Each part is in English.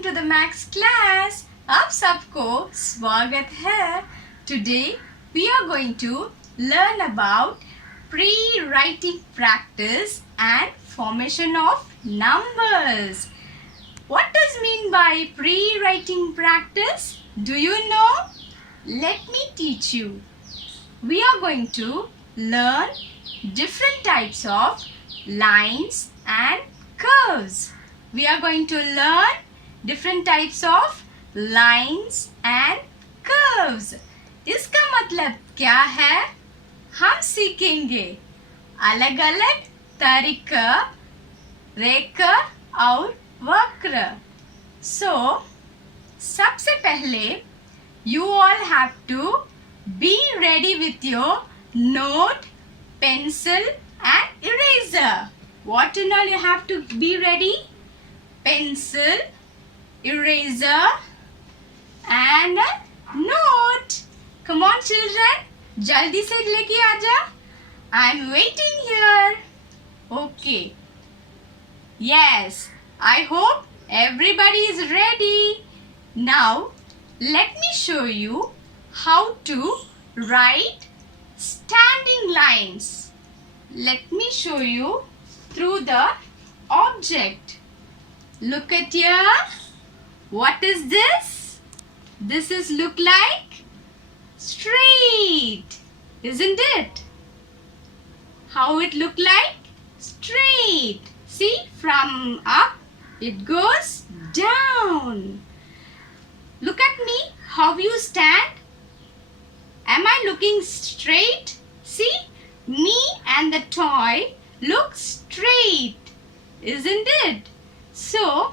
welcome to the Max class. आप सबको स्वागत है. Today we are going to learn about pre-writing practice and formation of numbers. What does mean by pre-writing practice? Do you know? Let me teach you. We are going to learn different types of lines and curves. We are going to learn different types of lines and curves. इसका मतलब क्या है? हम सीखेंगे अलग अलग तरीका रेखा और वक्र. So सबसे पहले you all have to be ready with your note, pencil and eraser. What and all you have to be ready? Pencil, eraser and a note. Come on children, jaldi se leke aaja. I'm waiting here. Okay. Yes, I hope everybody is ready. Now, let me show you how to write standing lines. Let me show you through the object. Look at here. What is this? This is look like straight, isn't it? How it look like? Straight. See, from up it goes down. Look at me. How you stand? Am I looking straight? See, me and the toy look straight, isn't it? So,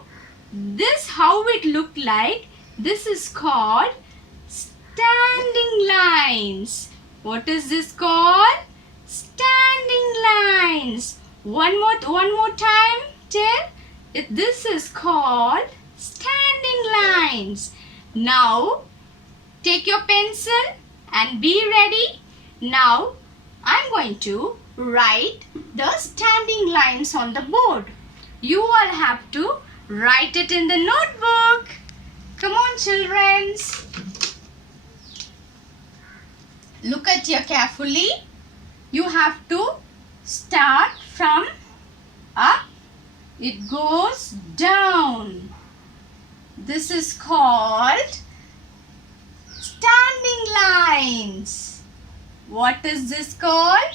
this how it look like. This is called standing lines. What is this called? Standing lines. One more time. Tell. This is called standing lines. Now, take your pencil and be ready. Now, I'm going to write the standing lines on the board. You all have to write it in the notebook. Come on, children. Look at here carefully. You have to start from up. It goes down. This is called standing lines. What is this called?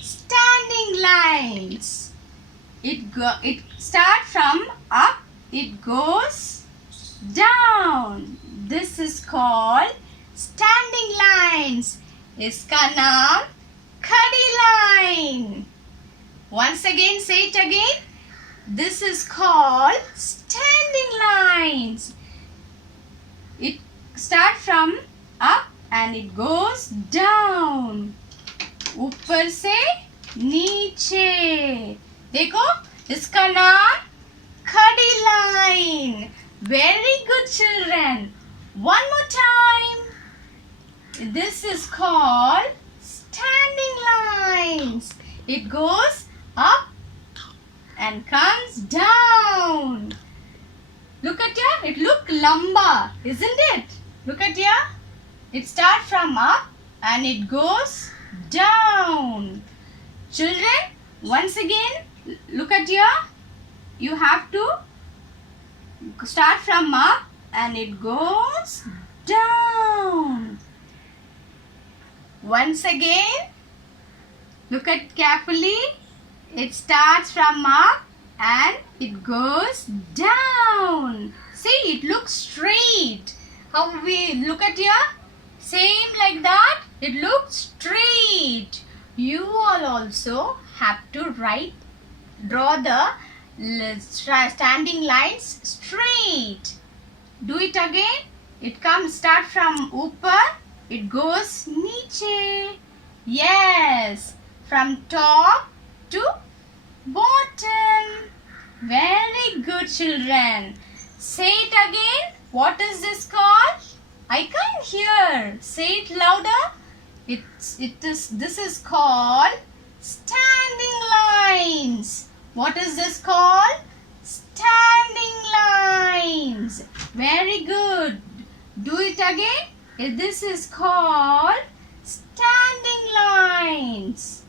Standing lines. It start from up, it goes down. This is called standing lines. इसका नाम खड़ी line. Once again, say it again. This is called standing lines. It start from up and it goes down. ऊपर से नीचे. देखो, इसका नाम खड़ी line. Very good children. One more time. This is called standing lines. It goes up and comes down. Look at here. It look lamba, isn't it? Look at here. It starts from up and it goes down. Children, once again, look at here. You have to start from up and it goes down. Once again, look at carefully. It starts from up and it goes down. See, it looks straight. How we look at here? Same like that. It looks straight. You all also have to draw the standing lines straight. Do it again. It start from upper. It goes niche. Yes. From top to bottom. Very good children. Say it again. What is this called? I can't hear. Say it louder. This is called standing lines. What is this called? standing lines. Very good. Do it again. This is called standing lines.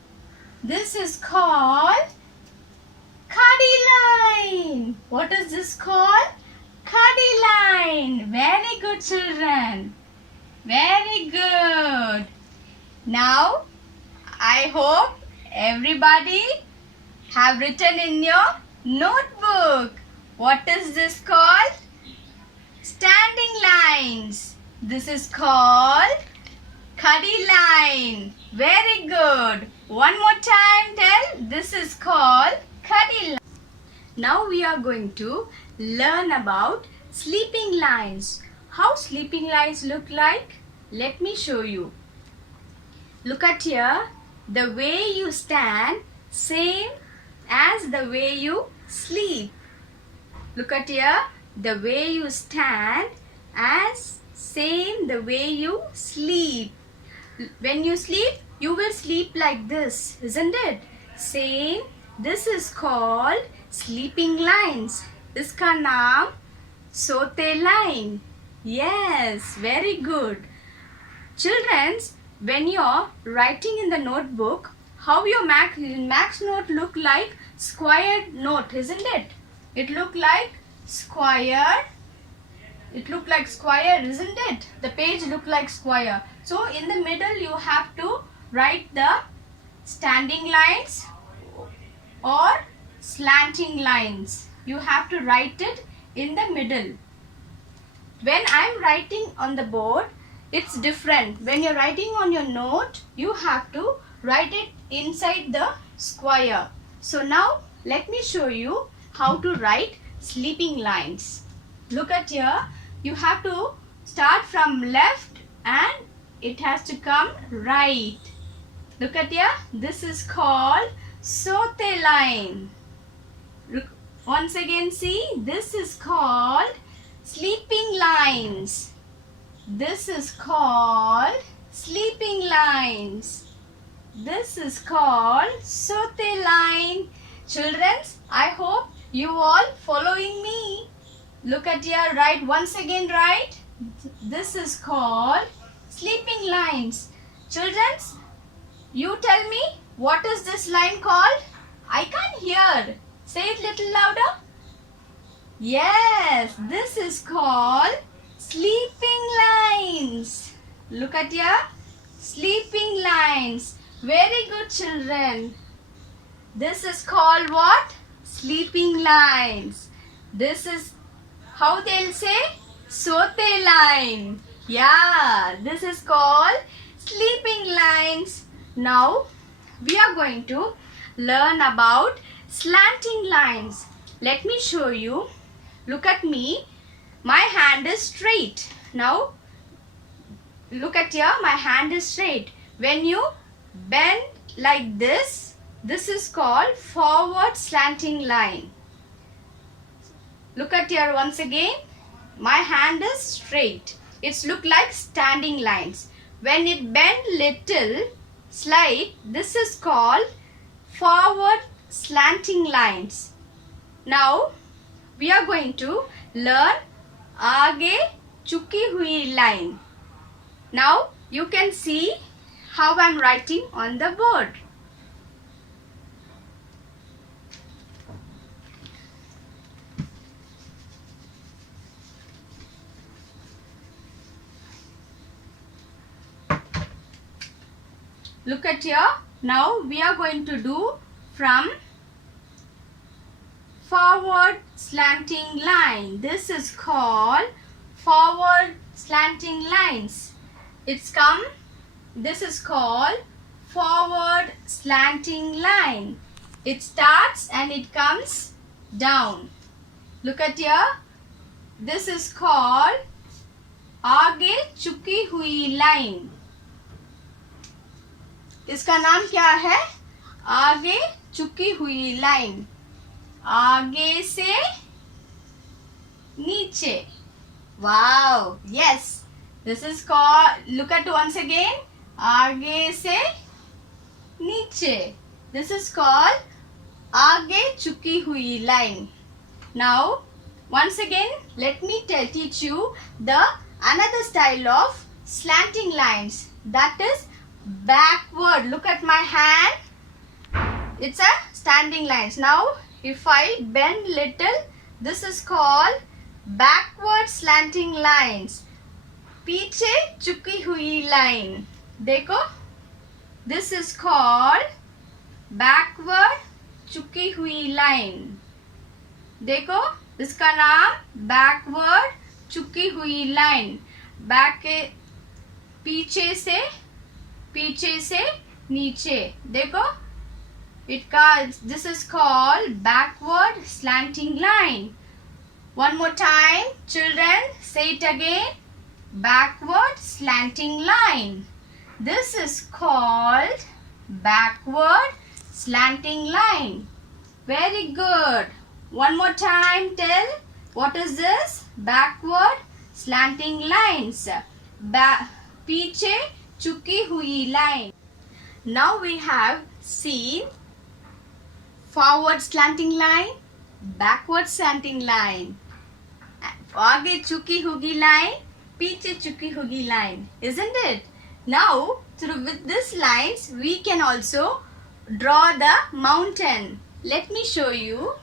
This is called cuddy line. What is this called? Cuddy line. Very good, children. Very good. Now, I hope everybody have written in your notebook. What is this called? Standing lines. This is called cuddy line. Very good. One more time tell. This is called cuddy line. Now we are going to learn about sleeping lines. How sleeping lines look like? Let me show you. Look at here. The way you stand, same as the way you sleep. Look at here. The way you stand as same the way you sleep. When you sleep, you will sleep like this, isn't it? Same. This is called sleeping lines. इसका नाम सोते line. Yes, very good. Children, when you're writing in the notebook, how your max note look like? Square note, isn't it? It look like square. It look like square, isn't it? The page look like square. So in the middle you have to write the standing lines or slanting lines. You have to write it in the middle. When I'm writing on the board, it's different. When you're writing on your note, you have to write it inside the square. So now let me show you how to write sleeping lines. Look at here. You have to start from left and it has to come right. Look at here. This is called sote line. Look, once again see. This is called sleeping lines. This is called sleeping lines. This is called sote line. Children, I hope you all following me. Look at here, right? Once again, right? This is called sleeping lines. Children, you tell me, what is this line called? I can't hear. Say it little louder. Yes, this is called sleeping lines. Look at here. Sleeping lines. Very good, children. This is called what? Sleeping lines. This is how they'll say? Sote line. Yeah, this is called sleeping lines. Now, we are going to learn about slanting lines. Let me show you. Look at me. My hand is straight. Now, look at here. My hand is straight. When you bend like this is called forward slanting line. Look at here once again. My hand is straight. It's look like standing lines. When it bend little, slight, this is called forward slanting lines. Now, we are going to learn आगे झुकी हुई line. Now, you can see how I am writing on the board. Look at here. Now we are going to do from forward slanting line. This is called forward slanting lines. It's come. This is called forward slanting line. It starts and it comes down. Look at here. This is called आगे झुकी हुई line. इसका नाम क्या है? आगे झुकी हुई लाइन. आगे से नीचे. Wow, yes. This is called, look at once again. आगे से नीचे. This is called आगे झुकी हुई line. Now, once again, let me teach you the another style of slanting lines. That is backward. Look at my hand. It's a standing lines. Now, if I bend little, this is called backward slanting lines. पीछे झुकी हुई line. देखो, this is called backward झुकी हुई line. देखो, इसका नाम backward झुकी हुई line. बैक के पीछे से नीचे. देखो, this is called backward slanting line. One more time, children, say it again. Backward slanting line. This is called backward slanting line. Very good. One more time, tell what is this? Backward slanting lines. पीछे झुकी हुई line. Now we have seen forward slanting line, backward slanting line. आगे झुकी होगी line, पीछे झुकी होगी line, isn't it? Now, with these lines, we can also draw the mountain. Let me show you.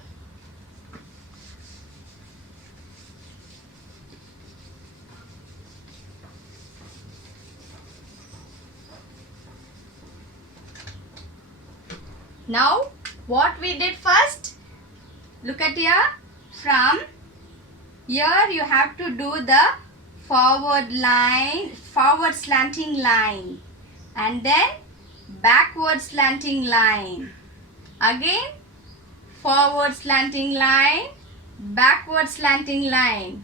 Now, what we did first? Look at here. From here, you have to do the forward line, forward slanting line, and then backward slanting line. Again, forward slanting line, backward slanting line.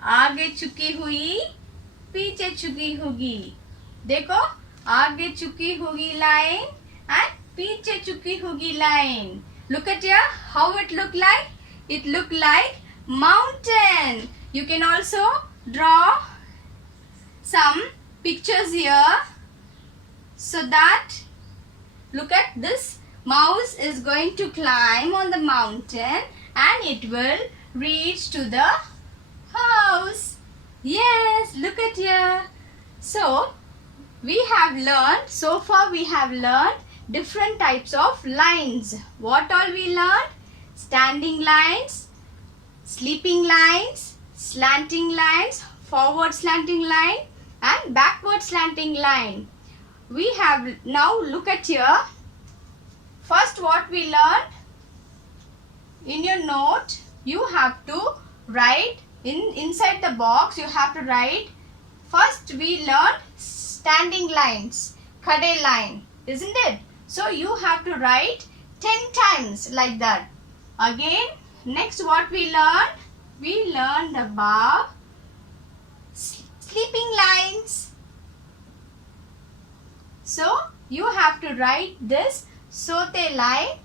आगे झुकी हुई, पीछे झुकी होगी. देखो, आगे झुकी होगी line and पीछे झुकी होगी line. Look at here, how it look like? It look like mountain. You can also draw some pictures here so that, look at this, mouse is going to climb on the mountain and it will reach to the house. Yes, look at here. So far we have learned different types of lines. What all we learned? Standing lines, sleeping lines, slanting lines, forward slanting line and backward slanting line. We have now, look at here. First what we learned, in your note you have to write inside the box, you have to write. First we learned standing lines, khade line, isn't it? So you have to write 10 times like that. Again, next what we learned? We learned about sleeping lines. So you have to write this sote line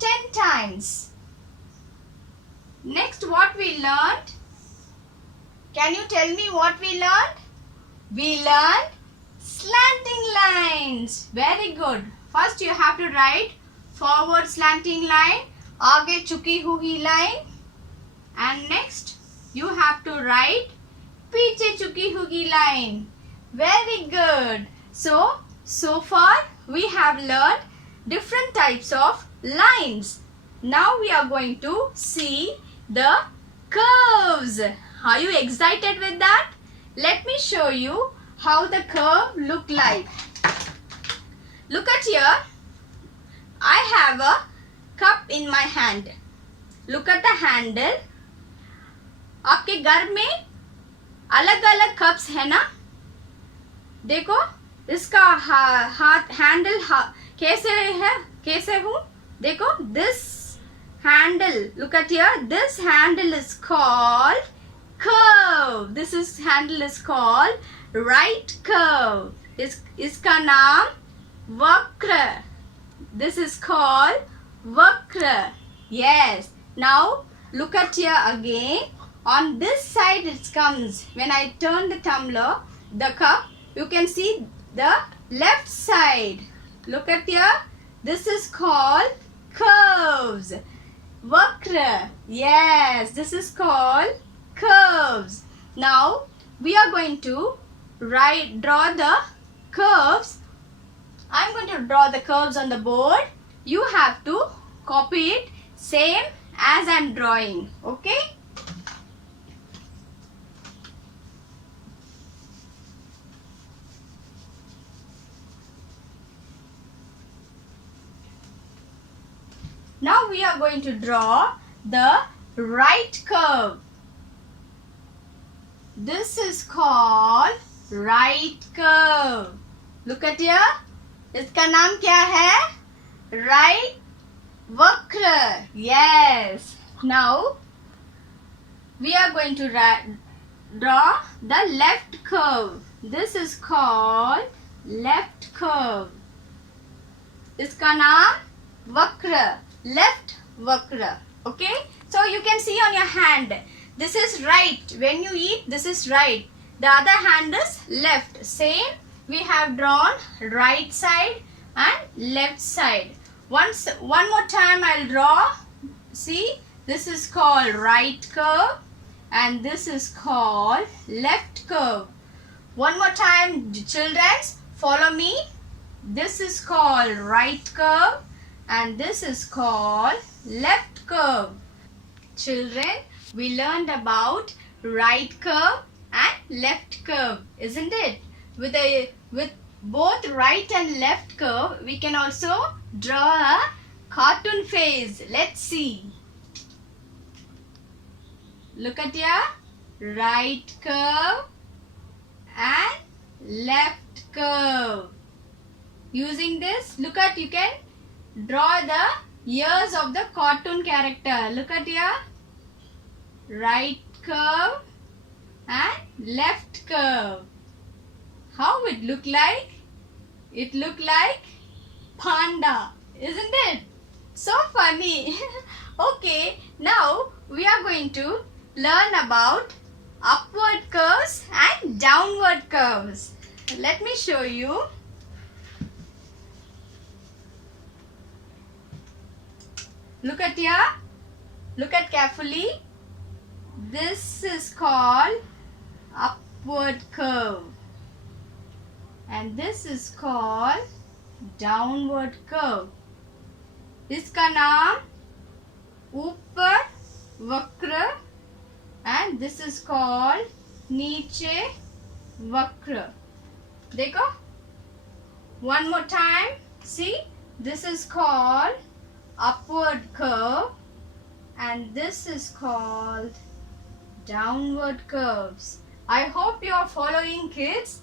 10 times. Next what we learned? Can you tell me what we learned? We learned slanting lines. Very good. First you have to write forward slanting line, आगे झुकी हुई line, and next you have to write पीछे झुकी हुई line. Very good. So far we have learned different types of lines. Now we are going to see the curves. Are you excited with that? Let me show you how the curve look like. Look at here. I have a cup in my hand. Look at the handle. आपके घर में अलग अलग cups है ना? देखो इसका हाथ हैंडल कैसे है, कैसे हूँ? देखो this handle, look at here, this handle is called curve. This handle is called right curve. इसका नाम वक्र. This is called vakra. Yes. Now look at here again. On this side it comes. When I turn the tumbler, the cup, you can see the left side. Look at here. This is called curves. Vakra. Yes, this is called curves. Now we are going to draw the curves. I'm going to draw the curves on the board. You have to copy it same as I'm drawing. Okay? Now we are going to draw the right curve. This is called right curve. Look at here. इसका नाम क्या है? Right वक्र. Yes. Now we are going to draw the left curve. This is called left curve. इसका नाम वक्र. Left vakra. Okay, so you can see on your hand, this is right. When you eat, this is right. The other hand is left. Same, we have drawn right side and left side. One more time I'll draw. See, this is called right curve and this is called left curve. One more time, children, follow me. This is called right curve and this is called left curve. Children, we learned about right curve and left curve, isn't it? With both right and left curve, we can also draw a cartoon face. Let's see. Look at here. Right curve and left curve. Using this, look at, you can draw the ears of the cartoon character. Look at here. Right curve and left curve. How it look like? It look like panda, isn't it? So funny. Okay, now we are going to learn about upward curves and downward curves. Let me show you. Look at here. Look at carefully. This is called upward curve. And this is called downward curve. इसका नाम ऊपर वक्र and this is called नीचे वक्र. देखो. One more time. See, this is called upward curve and this is called downward curves. I hope you are following, kids.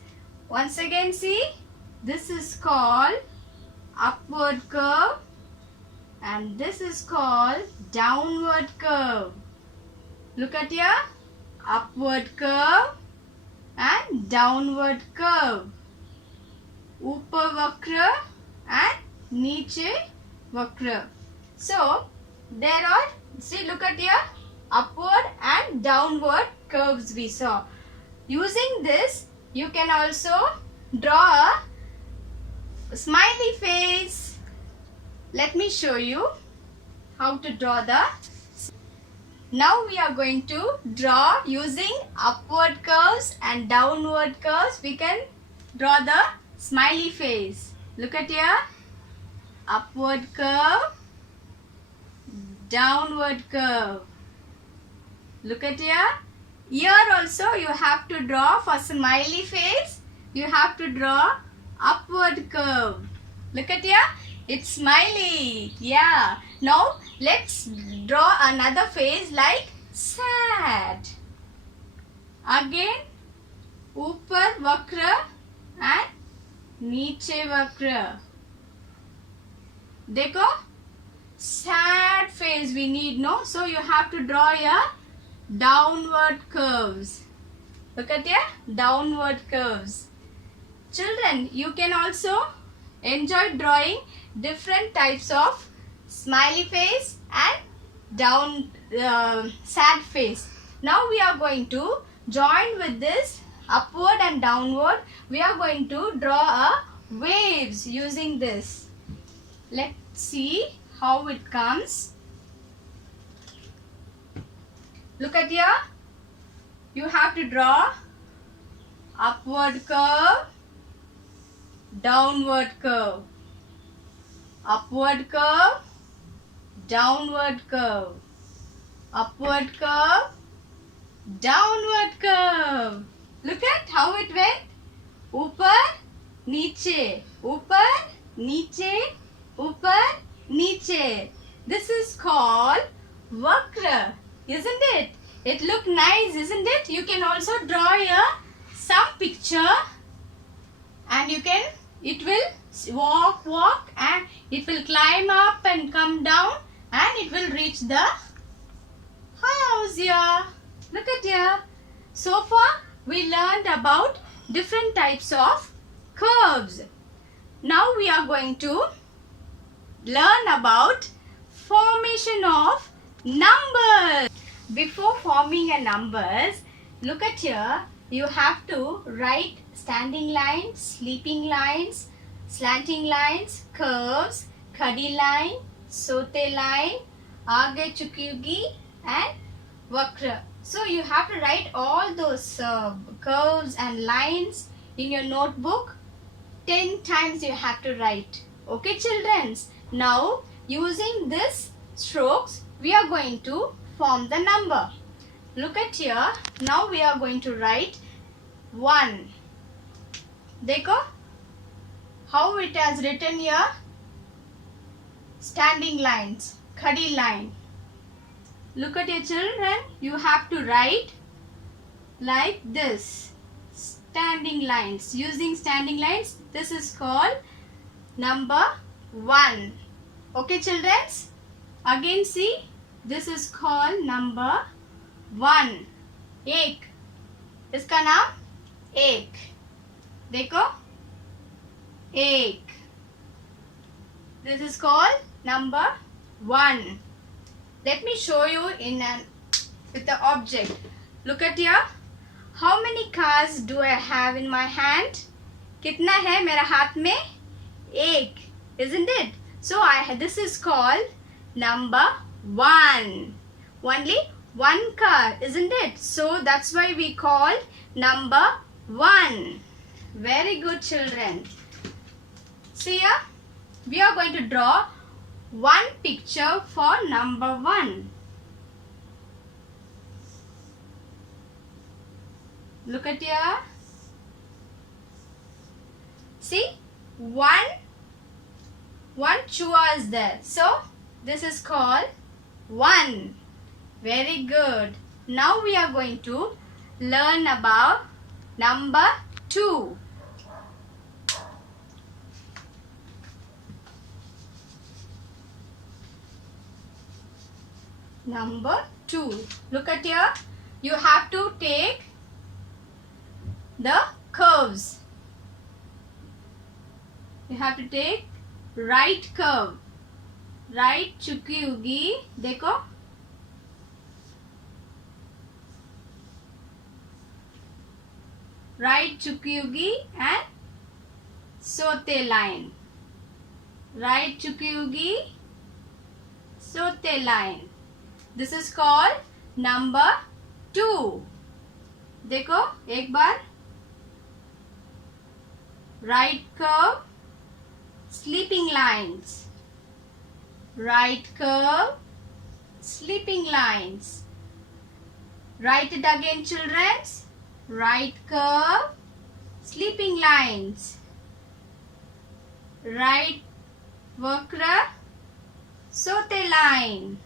Once again, see, this is called upward curve and this is called downward curve. Look at here. Upward curve and downward curve. ऊपर वक्र and नीचे वक्र. So there are, see, look at here, upward and downward curves we saw. Using this, you can also draw a smiley face. Let me show you how to draw the. Now we are going to draw using upward curves and downward curves. We can draw the smiley face. Look at here. Upward curve, downward curve. Look at here. Here also you have to draw for smiley face. You have to draw upward curve. Look at here. It's smiley. Yeah. Now let's draw another face like sad. Again, ऊपर वक्र and नीचे वक्र. देखो, sad face we need, no? So you have to draw your downward curves. Look at here, downward curves. Children, you can also enjoy drawing different types of smiley face and sad face. Now we are going to join with this upward and downward. We are going to draw waves using this. Let's see how it comes. Look at here. You have to draw upward curve, downward curve, upward curve, downward curve, upward curve, downward curve. Look at how it went. ऊपर नीचे, ऊपर नीचे, ऊपर नीचे. This is called vakra, isn't it? It look nice, isn't it? You can also draw here some picture, and it will walk and it will climb up and come down, and it will reach the house here. Look at here. So far we learned about different types of curves. Now we are going to learn about formation of numbers. Before forming a numbers, look at here. You have to write standing lines, sleeping lines, slanting lines, curves, khadi line, sote line, aage chukyugi, and vakra. So you have to write all those curves and lines in your notebook. 10 times you have to write. Okay, children? Now using this strokes, we are going to form the number. Look at here. Now we are going to write 1. Dekho how it has written here. Standing lines, khadi line. Look at your children. You have to write like this. Standing lines. Using standing lines, this is called number 1. Okay, children? Again see. This is called number 1. एक. इसका नाम एक. देखो. एक. This is called number 1. Let me show you with the object. Look at here. How many cards do I have in my hand? कितना है मेरा हाथ में? एक. Isn't it? So this is called number 1. Only one card, isn't it? So that's why we call number 1. Very good, children. See here. We are going to draw one picture for number 1. Look at here. See, one chua is there. So this is called 1. Very good. Now we are going to learn about number 2. Number 2. Look at here. You have to take the curves. You have to take right curve. Right चुकी होगी. देखो. Right चुकी होगी and सोते line. Right चुकी होगी. सोते line. This is called number 2. देखो एक बार. Right curve, sleeping lines. Right curve, sleeping lines. Write it again, children. Right curve, sleeping lines. Right vakra, sote line.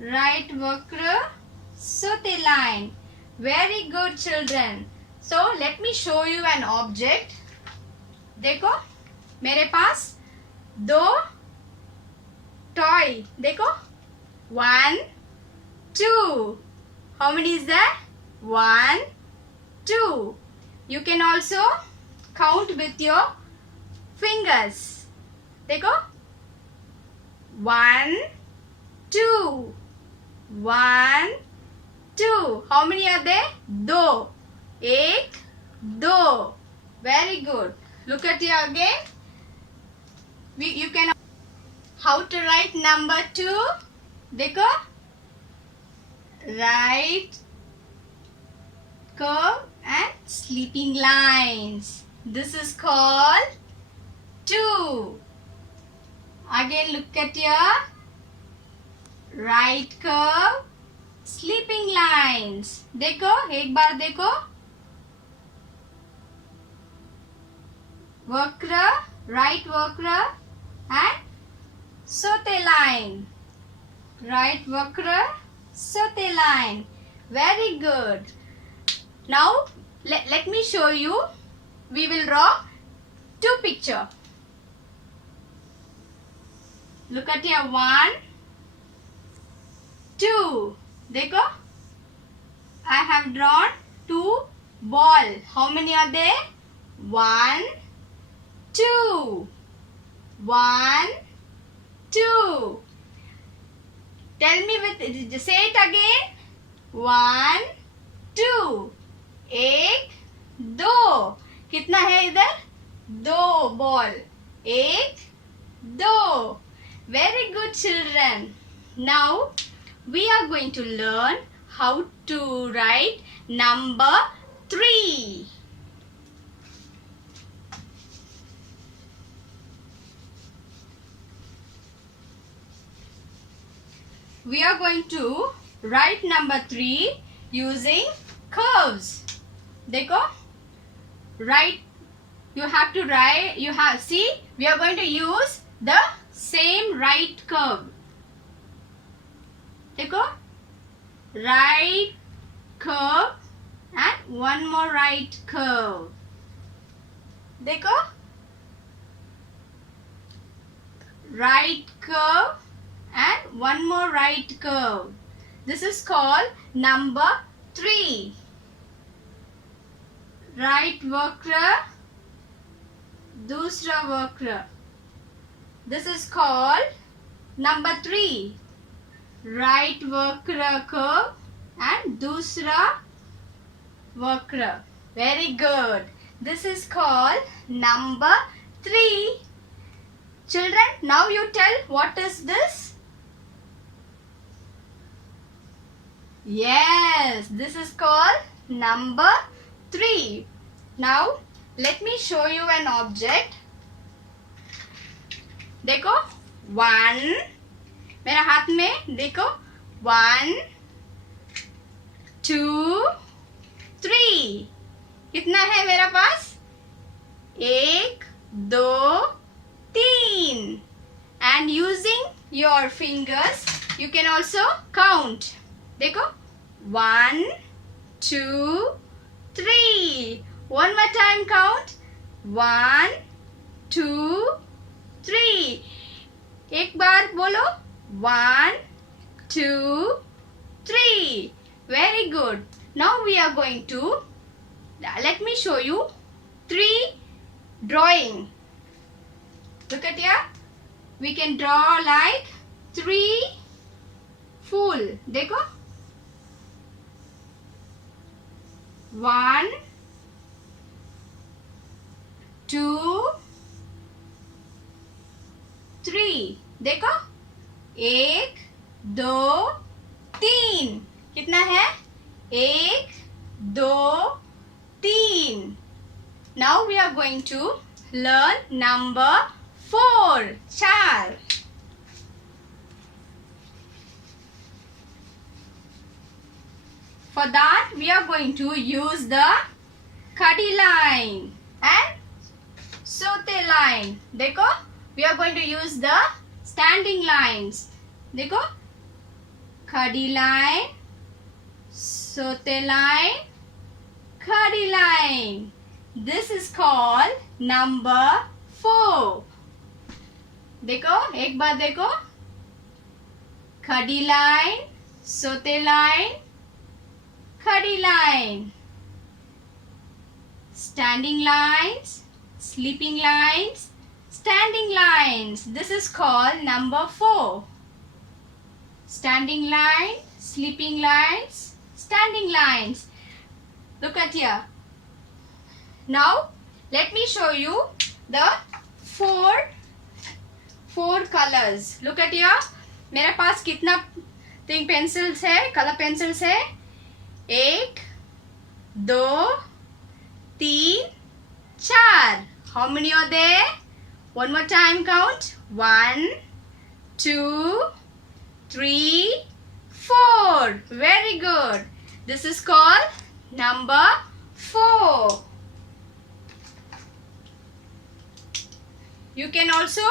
Right vakra, sote line. Very good, children. So let me show you an object. देखो मेरे पास 2 toy. देखो 1, 2. How many is there? 1, 2. You can also count with your fingers. देखो 1, 2. 1, 2. How many are there? 2. 1, 2. Very good. Look at here again. You can. How to write number 2? देखो right curve and sleeping lines. This is called 2. Again look at your right curve, sleeping lines. देखो एक बार देखो, वक्र, right वक्र and सोते line. Right vakra, sote line. Very good. Now let me show you. We will draw 2 picture. Look at here, 1, 2. देखो, I have drawn 2 ball. How many are there? 1, 2. 1, 2. Tell me with, say it again. 1, 2. एक, दो. कितना है इधर? 2 ball. एक, दो. Very good children. Now we are going to learn how to write number 3. We are going to write number 3 using curves. देखो, write. You have to write. You have, see, we are going to use the same right curve. देखो, right curve and one more right curve. देखो, right curve and one more right curve. This is called number 3. Right vakra, दूसरा vakra. This is called number 3. Right vakra curve and दूसरा vakra. Very good. This is called number 3. Children, now you tell what is this? Yes, this is called number 3. Now, let me show you an object. देखो, 1. मेरा हाथ में देखो, 1, 2, 3. कितना है मेरा पास? 1, 2, 3. And using your fingers, you can also count. देखो, 1, 2, 3. One more time count. 1, 2, 3. एक बार बोलो. 1, 2, 3. Very good. Now we are going to, let me show you 3 drawing. Look at here. We can draw like 3 full. देखो. 1, 2, 3. देखो, 1, 2, 3. कितना है? 1, 2, 3. Now we are going to learn number 4. 4. For that, we are going to use the khadi line and sote line. देखो, we are going to use the standing lines. देखो, khadi line, sote line, khadi line. This is called number 4. देखो, एक बार देखो, khadi line, sote line, khadi line. Standing lines, sleeping lines, standing lines. This is called number 4. Standing line, sleeping lines, standing lines. Look at here. Now, let me show you the 4 colors. Look at here. मेरे पास कितना think pencils है, color pencils है. 1 2 3 4. How many are there? One more time count. 1 2 3 4. Very good. This is called number 4. You can also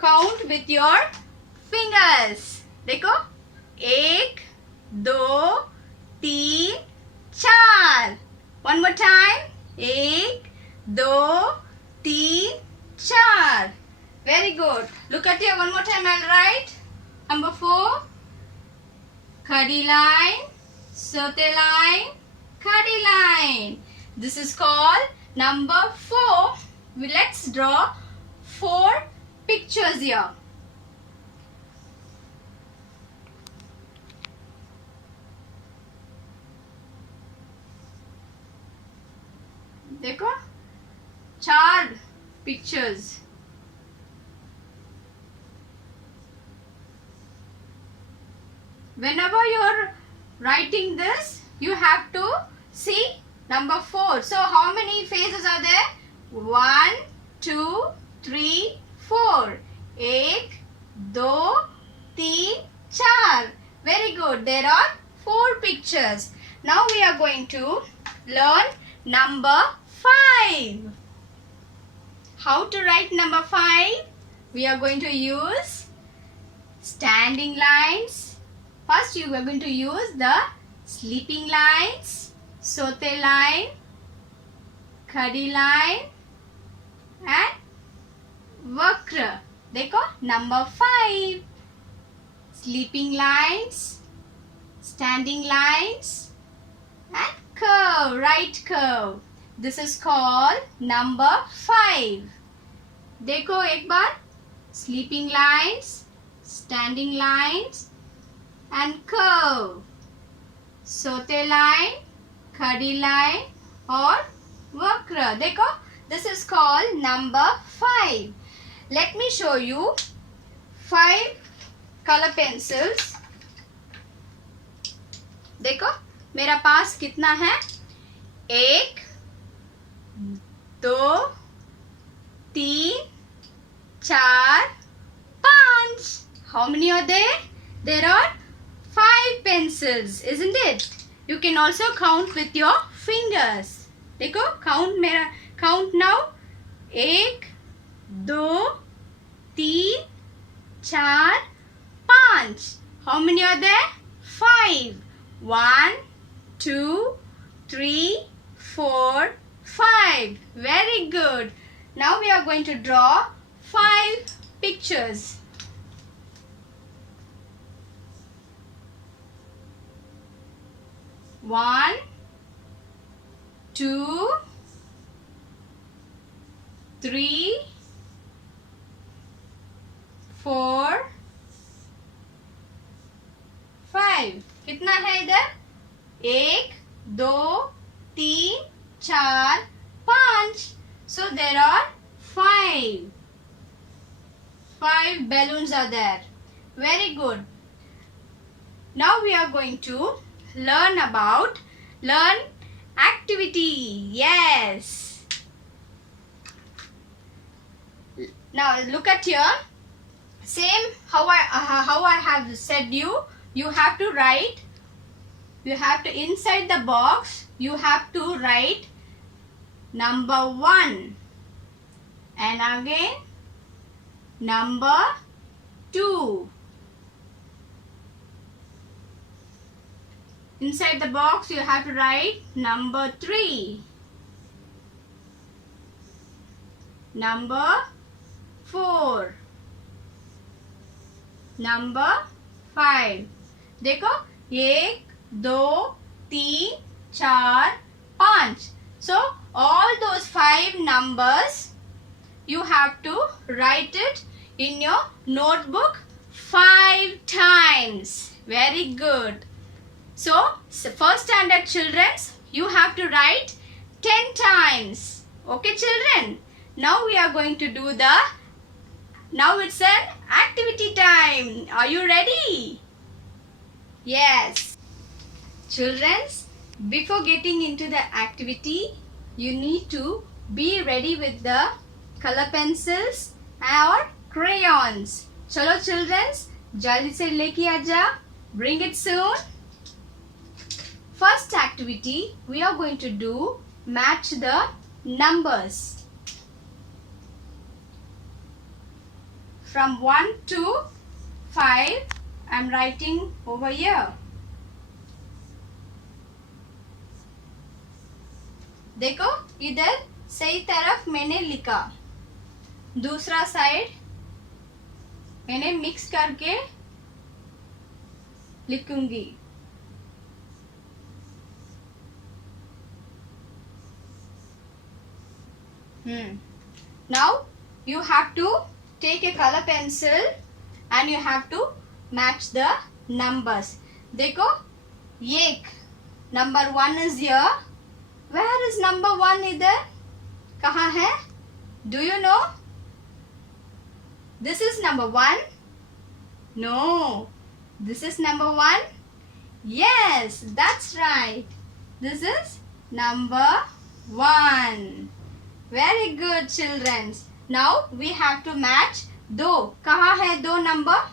count with your fingers. देखो 1 2 3 4. One more time. 1 2 3 4. Very good. Look at here one more time. I'll write number 4. Khadi line, sote line, khadi line. This is called number 4. Let's draw 4 pictures here. देखो 4 pictures. Whenever you're writing this, you have to see number 4. So how many faces are there? 1 2 3 4. 1 2 3 4. Very good. There are 4 pictures. Now we are going to learn number 5. How to write number 5? We are going to use standing lines. First you are going to use the sleeping lines, sote line, khadi line and vakra. देखो number 5. Sleeping lines, standing lines and curve, right curve. This is called number 5. देखो एक बार sleeping lines, standing lines and curve. Sote line, khadi line or vakra. देखो this is called number 5. Let me show you 5 color pencils. देखो मेरा पास कितना है? 1 2 3 4 5. How many are there? There are 5 pencils, isn't it? You can also count with your fingers. देखो count now. 1 2 3 4 5. How many are there? 5. 1 2 3 4 5. Very good. Now we are going to draw 5 pictures. One, 2, 3, 4, 5. कितना है इधर? 1 2 3 4 5. So there are 5. 5 balloons are there. Very good. Now we are going to learn activity. Yes. Now look at here. Same how I have said you have to write. You have to inside the box. You have to write number 1 and again number 2. Inside the box you have to write number 3, number 4, number 5. देखो 1 2 3 4 5. So all those 5 numbers you have to write it in your notebook 5 times. Very good. So first standard children, you have to write 10 times. Okay children. Now we are going to do now it's an activity time. Are you ready? Yes. Children, before getting into the activity, you need to be ready with the color pencils or crayons. Chalo children, jaldi se leke aaja. Bring it soon. First activity, we are going to do match the numbers. From 1 to 5, I am writing over here. देखो इधर सही तरफ मैंने लिखा, दूसरा side मैंने mix करके लिखूंगी. Now you have to take a color pencil and you have to match the numbers. देखो एक number 1 is here. Where is number 1 इधर? कहाँ है? Do you know? This is number 1. No. This is number 1. Yes, that's right. This is number 1. Very good, children. Now we have to match दो. कहाँ है दो number?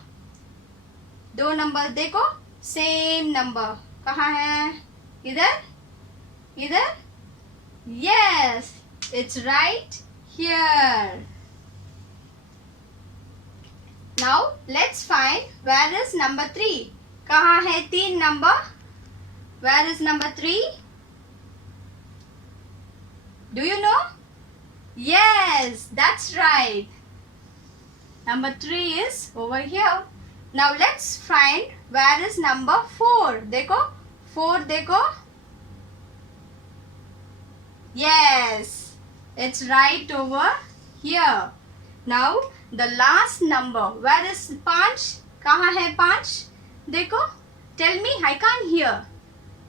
दो number देखो, same number. कहाँ है? इधर? इधर? Yes, it's right here. Now let's find where is number 3. कहाँ है 3 number? Where is number 3? Do you know? Yes, that's right. Number 3 is over here. Now let's find where is number 4. देखो 4 देखो. Yes, it's right over here. Now the last number. Where is 5? कहाँ है 5? देखो. Tell me, I can't hear.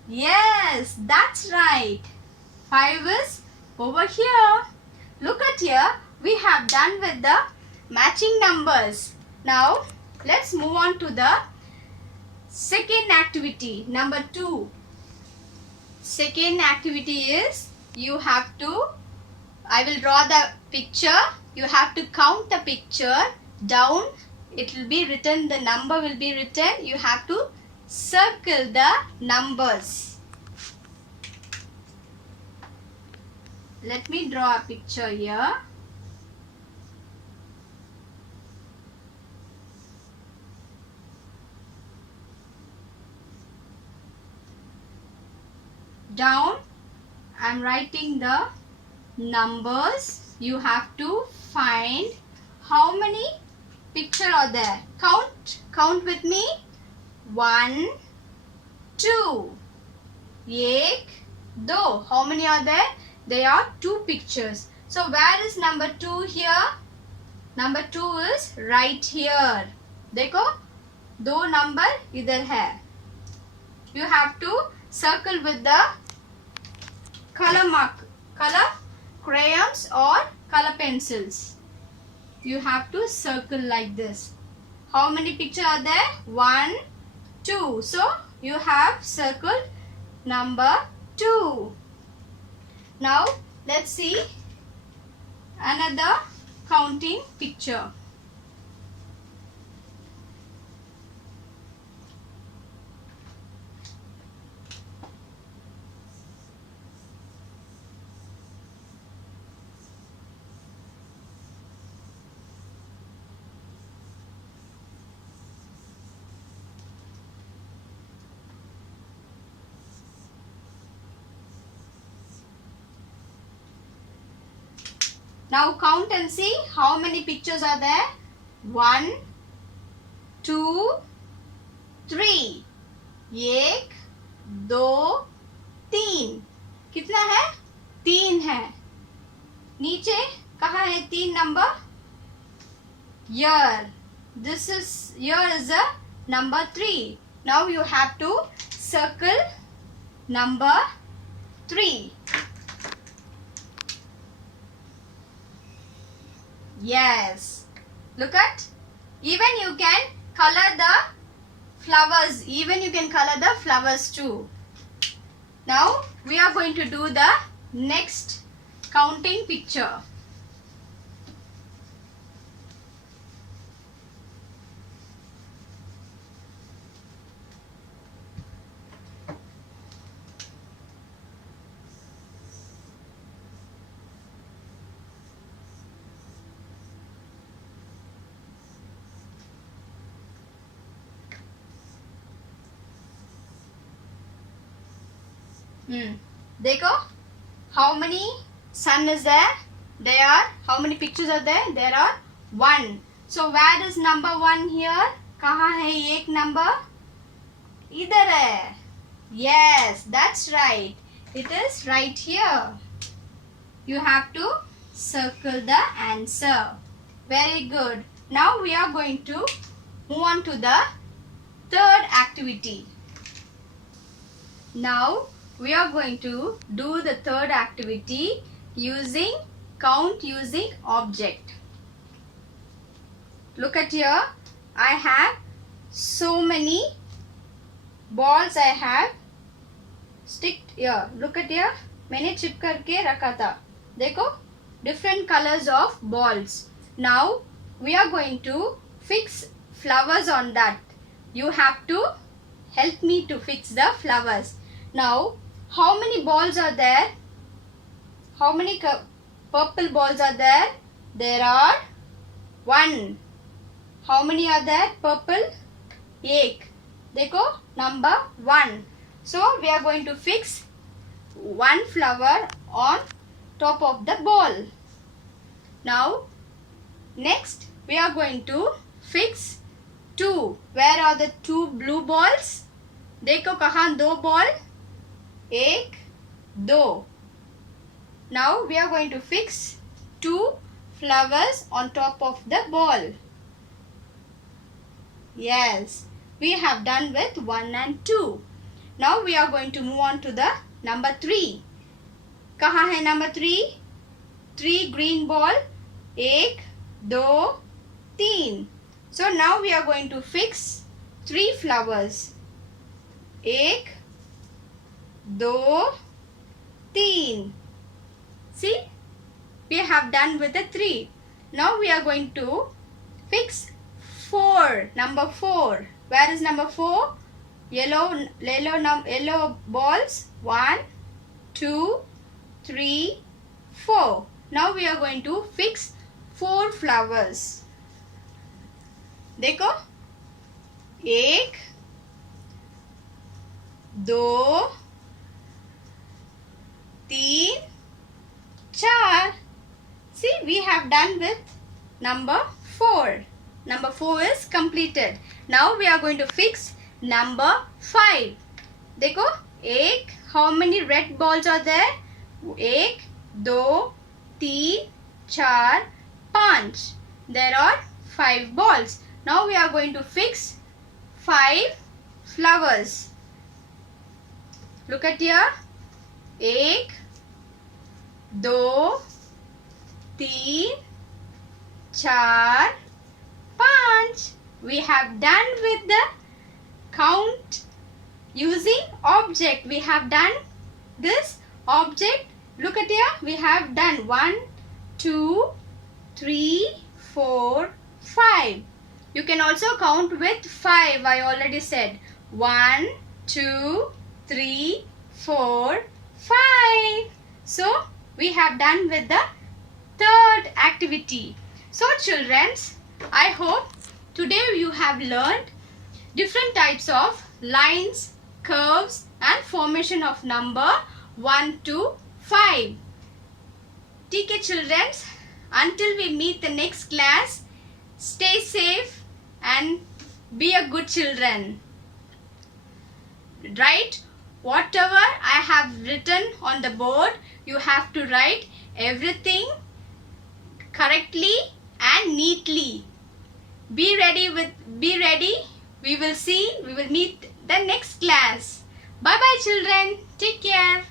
Yes, that's right. 5 is over here. Look at here. We have done with the matching numbers. Now let's move on to the second activity. Number 2. Second activity is you have to, I will draw the picture. You have to count the picture down. It will be written, the number will be written. You have to circle the numbers. Let me draw a picture here. Down, I am writing the numbers. You have to find how many pictures are there. Count with me. 1, 2, 1, 2. How many are there? There are 2 pictures. So where is number 2 here? Number 2 is right here. देखो 2 number इधर है. You have to circle with the color crayons or color pencils. You have to circle like this. How many pictures are there? 1, 2. So you have circled number 2. Now let's see another counting picture. Now count and see how many pictures are there. 1, 2, 3. 1, 2, 3. कितना है? 3 है. नीचे कहाँ है 3 number? Here. Here is a number 3. Now you have to circle number 3. Yes. Look at. Even you can color the flowers. Even you can color the flowers too. Now we are going to do the next counting picture. देखो, how many sun is there? There are, how many pictures are there? There are 1. So where is number 1 here? कहाँ है एक number? इधर है. Yes, that's right. It is right here. You have to circle the answer. Very good. Now we are going to move on to the third activity. Now we are going to do the third activity using count using object. Look at here. I have so many balls I have sticked here. Look at here. मैंने chip करके रखा था. देखो, different colors of balls. Now we are going to fix flowers on that. You have to help me to fix the flowers. Now, how many balls are there? How many purple balls are there? There are 1. How many are there? Purple? 1. देखो, number 1. So we are going to fix 1 flower on top of the ball. Now, next we are going to fix 2. Where are the 2 blue balls? देखो कहाँ 2 ball? 1, 2. Now we are going to fix 2 flowers on top of the ball. Yes, we have done with 1 and 2. Now we are going to move on to the number 3. कहाँ है number 3? 3 green ball. 1, 2, 3. So now we are going to fix 3 flowers. 1, 2, 3. See, we have done with the 3. Now we are going to fix 4. Number 4. Where is number 4? Yellow balls. 1, 2, 3, 4. Now we are going to fix 4 flowers. देखो, 1, 2, 3, 4. See, we have done with number 4. Number 4 is completed. Now we are going to fix number 5. देखो, 1. How many red balls are there? 1, 2, 3, 4, 5. There are 5 balls. Now we are going to fix 5 flowers. Look at here. 1, 2, 3, 4, 5. We have done with the count using object. We have done this object. Look at here. We have done 1, 2, 3, 4, 5. You can also count with 5. I already said 1, 2, 3, 4, 5. So we have done with the third activity. So children, I hope today you have learned different types of lines, curves and formation of number 1 to 5. ठीक है children, until we meet the next class, stay safe and be a good children. Write whatever I have written on the board. You have to write everything correctly and neatly. Be ready. We will meet the next class. Bye bye children. Take care.